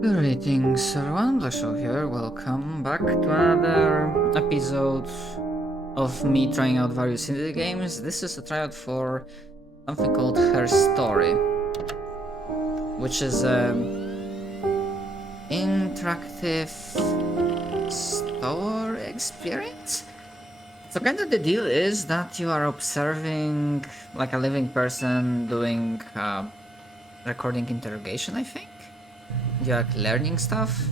Greetings everyone, Show here. Welcome back to another episode of me trying out various indie games. This is a tryout for something called Her Story, which is an interactive story experience. So kind of the deal is that you are observing like a living person doing recording interrogation, I think. You're like learning stuff.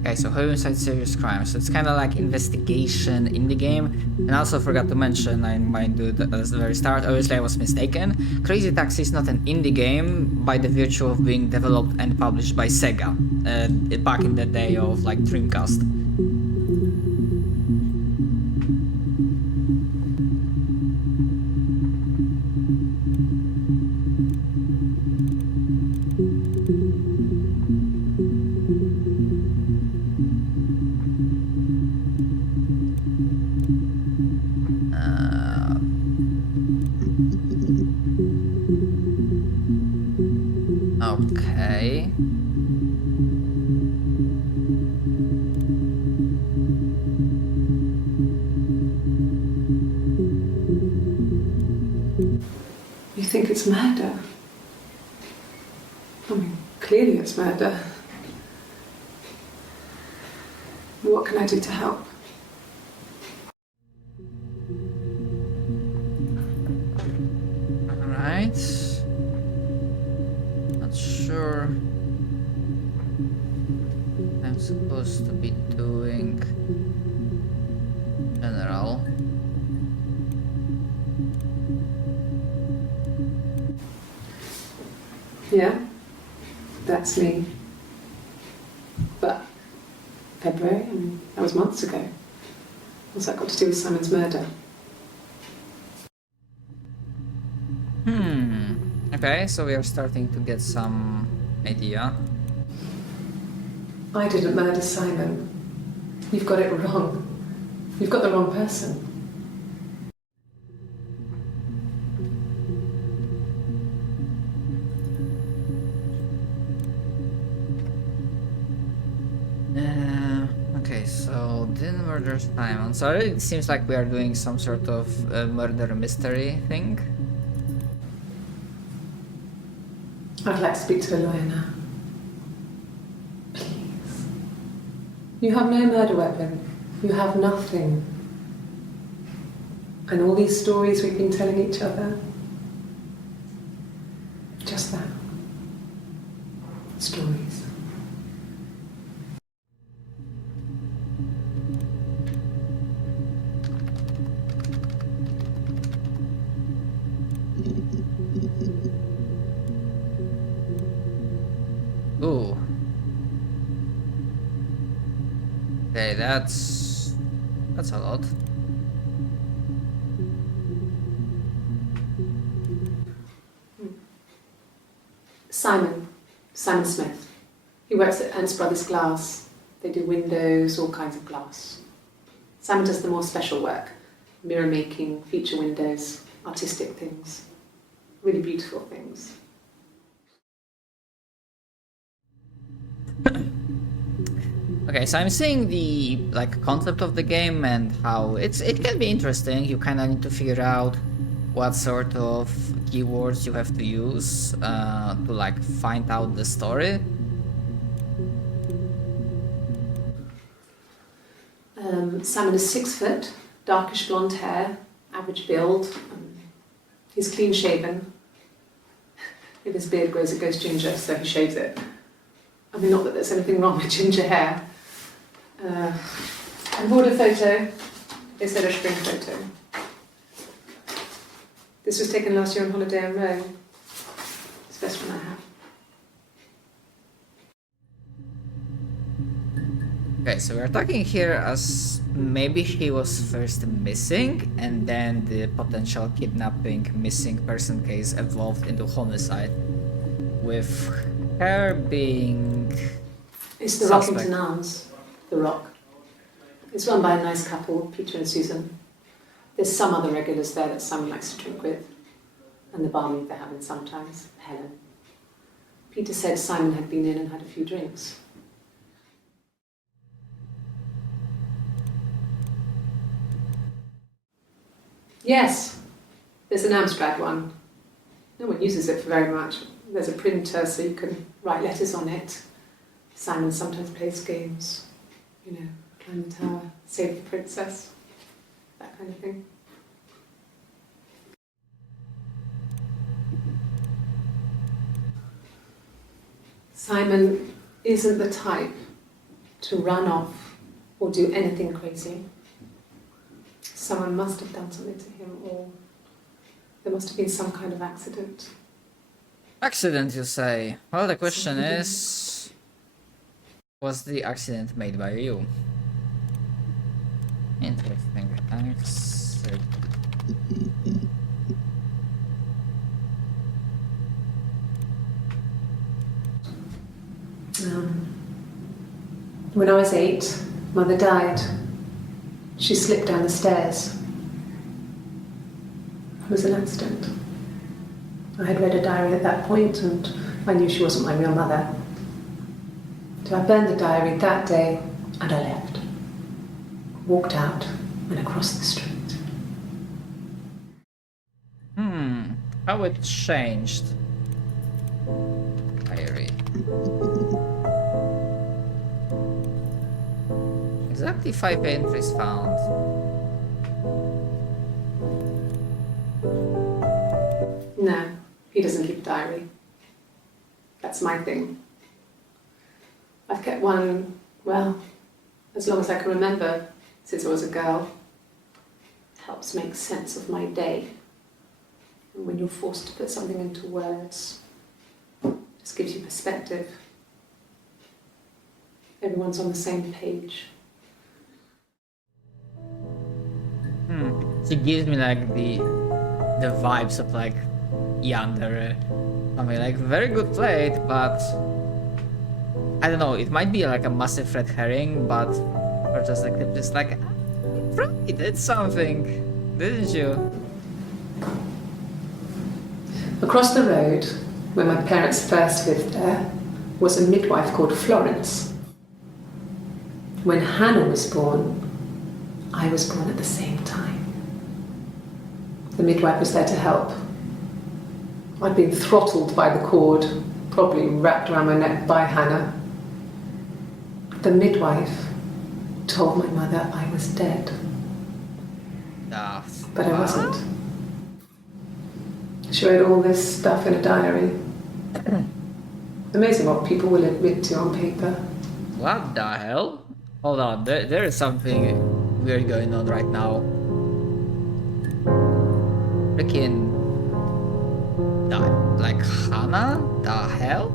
Okay, so homicide, serious crime. So it's kind of like investigation in the game. And I also forgot to mention, I might do that at the very start. Obviously, I was mistaken. Crazy Taxi is not an indie game by the virtue of being developed and published by Sega back in the day of like Dreamcast. Okay. You think it's murder? I mean, clearly it's murder. What can I do to help? Alright. Not sure I'm supposed to be doing general. Yeah, that's me. But February, I mean, that was months ago. What's that got to do with Simon's murder? Okay, so we are starting to get some idea. I didn't murder Simon. You've got it wrong. You've got the wrong person. Okay, so didn't murder Simon. So it seems like we are doing some sort of murder mystery thing. I'd like to speak to a lawyer now. Please. You have no murder weapon. You have nothing. And all these stories we've been telling each other. Just that. Stories. Ooh. Okay, that's a lot. Simon Smith. He works at Ernst Brothers Glass. They do windows, all kinds of glass. Simon does the more special work, mirror making, feature windows, artistic things, really beautiful things. Okay, so I'm seeing the like concept of the game and how it can be interesting. You kind of need to figure out what sort of keywords you have to use to like find out the story. Simon is 6 foot, darkish blonde hair, average build. He's clean shaven. If his beard grows, it goes ginger, so he shaves it. I mean, not that there's anything wrong with ginger hair. I bought a photo instead of spring photo. This was taken last year on holiday in Rome. It's the best one I have. Okay, so we're talking here as maybe he was first missing and then the potential kidnapping missing person case evolved into homicide with her being It's the suspect. Rockington Arms, the Rock. It's run by a nice couple, Peter and Susan. There's some other regulars there that Simon likes to drink with, and the barmaid they're having sometimes, Helen. Peter said Simon had been in and had a few drinks. Yes, there's an Amstrad one. No one uses it for very much. There's a printer so you can write letters on it. Simon sometimes plays games, you know, climb the tower, save the princess, that kind of thing. Simon isn't the type to run off or do anything crazy. Someone must have done something to him, or there must have been some kind of accident. Accident, you say? Well, the question is, was the accident made by you? Interesting. Accident. When I was 8, Mother died. She slipped down the stairs. It was an accident. I had read a diary at that point and I knew she wasn't my real mother. So I burned the diary that day and I left. Walked out and across the street. How it changed? Diary. Exactly 5 entries found. No, he doesn't keep a diary. That's my thing. I've kept one, well, as long as I can remember, since I was a girl. It helps make sense of my day. And when you're forced to put something into words, it just gives you perspective. Everyone's on the same page. She gives me like the vibes of like Yandere. I mean, like very good played, but I don't know. It might be like a massive red herring, but or just like you did something, didn't you? Across the road, where my parents first lived there, was a midwife called Florence. When Hannah was born, I was born at the same time. The midwife was there to help. I'd been throttled by the cord, probably wrapped around my neck by Hannah. The midwife told my mother I was dead, but I wasn't. She wrote all this stuff in a diary. Amazing what people will admit to on paper. What the hell? Hold on, there is something weird going on right now. Freaking... like Hannah? The hell?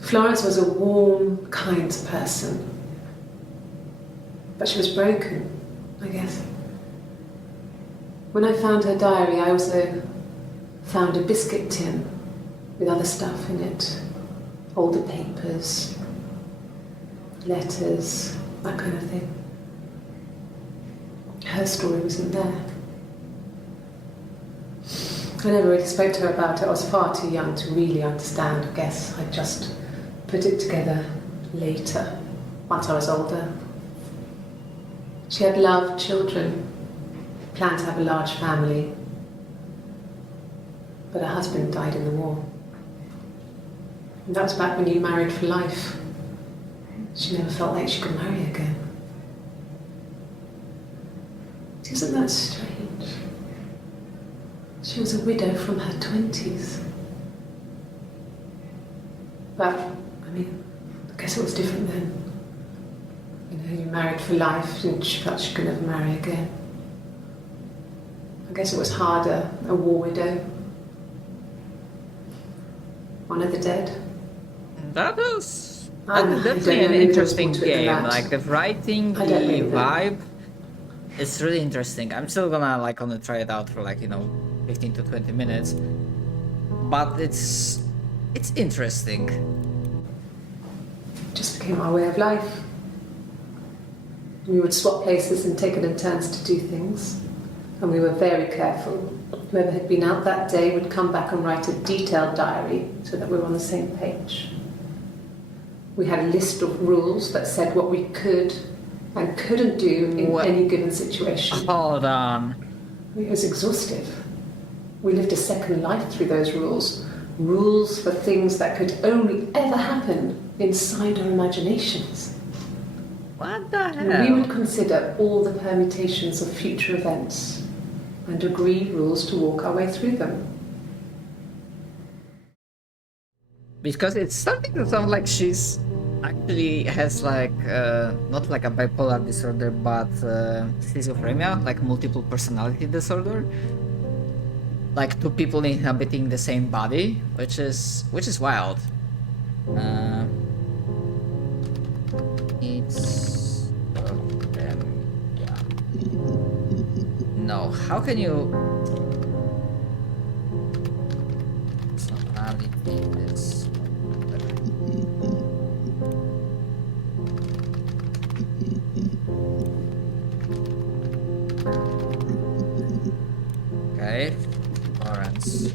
Florence was a warm, kind person. But she was broken, I guess. When I found her diary, I also found a biscuit tin with other stuff in it. Older papers, letters, that kind of thing. Her story wasn't there. I never really spoke to her about it. I was far too young to really understand, I guess. I just put it together later, once I was older. She had loved children, planned to have a large family, but her husband died in the war. And that was back when you married for life. She never felt like she could marry again. Isn't that strange? She was a widow from her 20s. But, I mean, I guess it was different then. You know, you married for life and she felt she could never marry again. I guess it was harder, a war widow. One of the dead. That was I definitely don't an know interesting what's more to it than game. that. Like the writing, the I don't know vibe. It's really interesting. I'm still gonna try it out for 15 to 20 minutes. but it's interesting. It just became our way of life. We would swap places and take it in turns to do things, and we were very careful. Whoever had been out that day would come back and write a detailed diary so that we were on the same page. We had a list of rules that said what we could and couldn't do in any given situation. Hold on. It was exhaustive. We lived a second life through those rules. Rules for things that could only ever happen inside our imaginations. What the hell? And we would consider all the permutations of future events and agree rules to walk our way through them. Because it's starting to sound like she's actually has like not like a bipolar disorder, but schizophrenia, like multiple personality disorder. Like two people inhabiting the same body, which is wild. It's yeah. No, how can you personality this? Okay, Lawrence.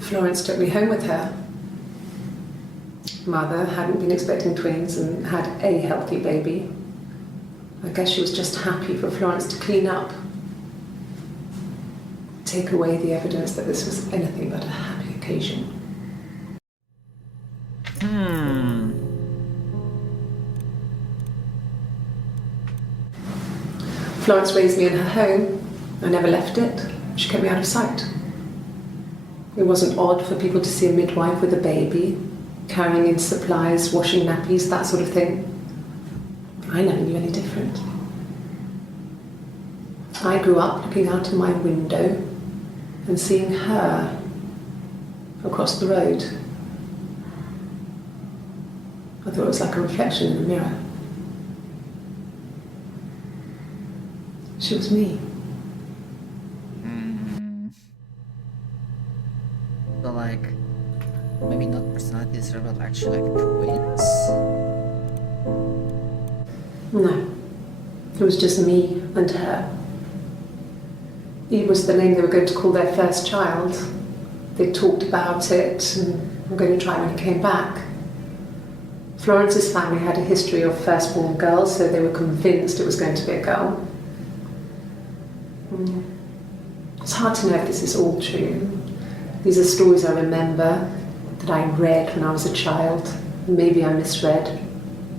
Florence took me home with her. Mother hadn't been expecting twins and had a healthy baby. I guess she was just happy for Florence to clean up. Take away the evidence that this was anything but a happy occasion. Florence raised me in her home. I never left it. She kept me out of sight. It wasn't odd for people to see a midwife with a baby, carrying in supplies, washing nappies, that sort of thing. I never knew any different. I grew up looking out of my window and seeing her across the road. I thought it was like a reflection in the mirror. She was me. So like, maybe not personalities, but actually like twins? No, it was just me and her. Eve was the name they were going to call their first child. They talked about it and were going to try when he came back. Florence's family had a history of firstborn girls, so they were convinced it was going to be a girl. It's hard to know if this is all true. These are stories I remember, that I read when I was a child. Maybe I misread,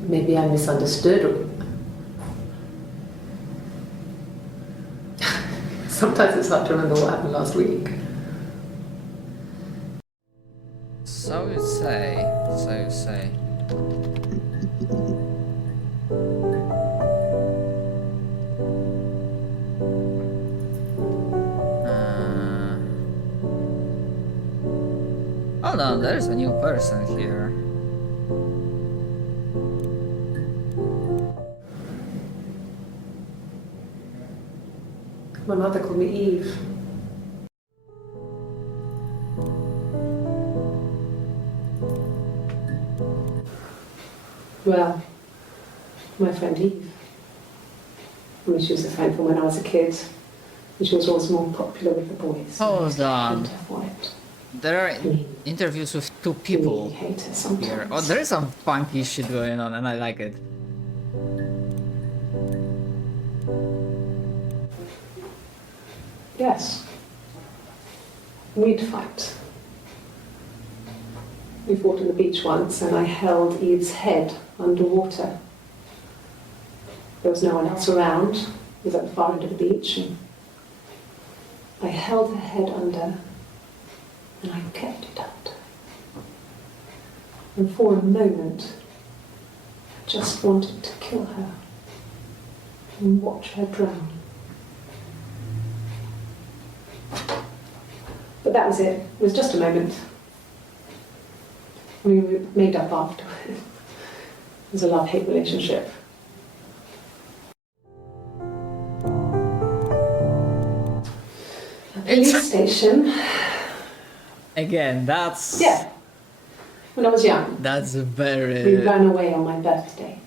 maybe I misunderstood. Sometimes it's hard to remember what happened last week. So you say. Hold on, there's a new person here. My mother called me Eve. Well, my friend Eve. I mean, she was a friend from when I was a kid. And she was always more popular with the boys. Hold on. What? There are interviews with two people hate her sometimes. here. Oh, there is some funky shit going on, and I like it. Yes. We'd fight. We fought on the beach once, and I held Eve's head underwater. There was no one else around. It was at the far end of the beach, and I held her head under, and I kept it under. And for a moment, I just wanted to kill her and watch her drown. But that was it. It was just a moment. We made up after. It was a love-hate relationship. police station. Again, that's... Yeah. When I was young. That's We very... ran away on my birthday.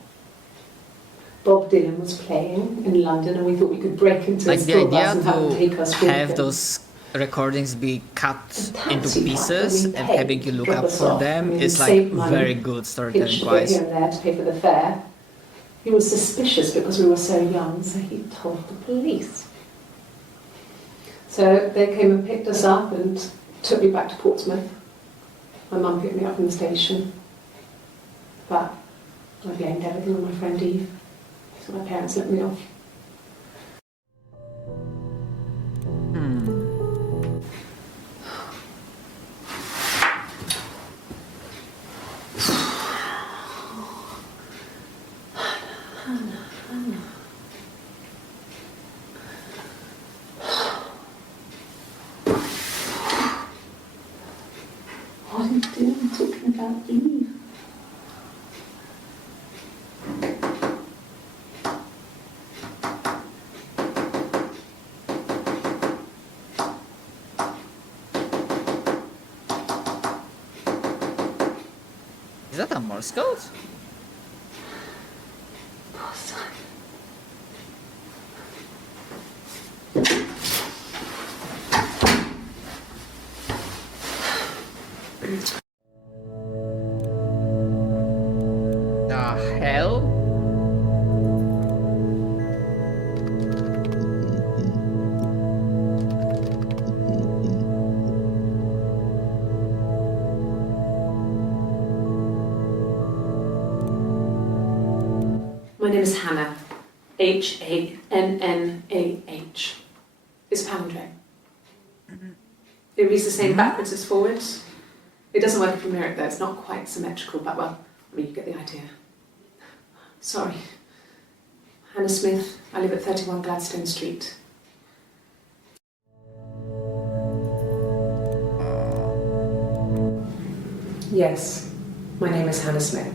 Bob Dylan was playing in London and we thought we could break into Like his the school idea bus and have him take us to with have him. those recordings be cut The into taxi pieces driver we and paid having you to look drop up us for off. them I mean, is like save money, very good storytelling pinched a bit wise. here and there to pay for the fare. He was suspicious because we were so young, so he told the police. So they came and picked us up and took me back to Portsmouth. My mum picked me up from the station. But I blamed everything on my friend Eve. So my parents let me off. What are you doing talking about Eve? Is that a Morse code? Poor son. The hell? My name is Hannah. Hannah. It's a palindrome. It reads the same backwards as forwards. It doesn't work if you mirror it though, it's not quite symmetrical, but well, I mean, you get the idea. Sorry. Hannah Smith, I live at 31 Gladstone Street. Yes, my name is Hannah Smith.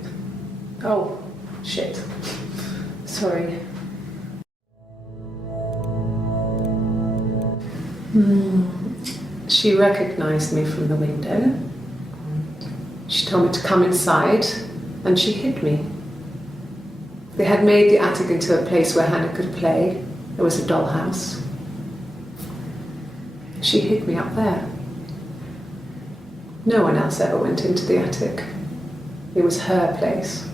Oh, shit. Sorry. She recognised me from the window. She told me to come inside and she hid me. They had made the attic into a place where Hannah could play. There was a dollhouse. She hid me up there. No one else ever went into the attic. It was her place.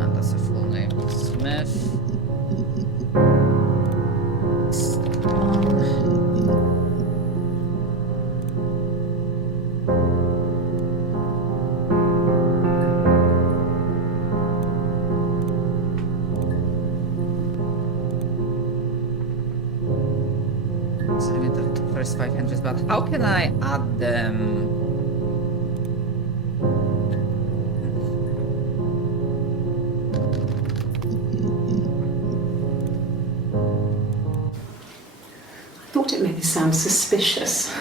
And that's her full name. Smith. So I mean the first 500, but how can I add them? I thought it made me sound suspicious.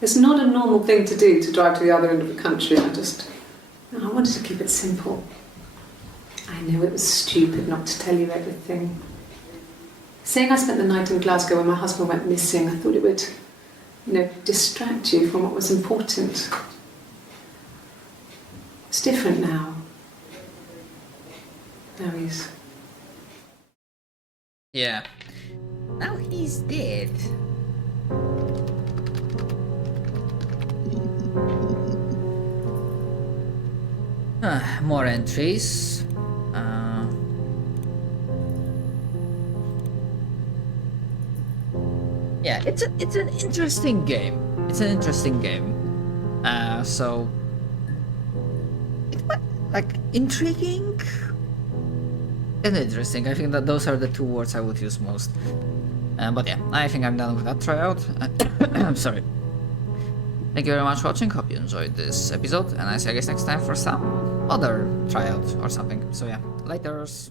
It's not a normal thing to do to drive to the other end of the country. I wanted to keep it simple. I know it was stupid not to tell you everything. Saying I spent the night in Glasgow when my husband went missing, I thought it would, distract you from what was important. It's different now. Now he's... Yeah. Now he's dead. More entries. Yeah, it's an interesting game. It's an interesting game. So it might, like intriguing and interesting. I think that those are the two words I would use most. But yeah, I think I'm done with that tryout. I'm sorry. Thank you very much for watching. Hope you enjoyed this episode, and I see you guys next time for some other tryout or something. So yeah, laters.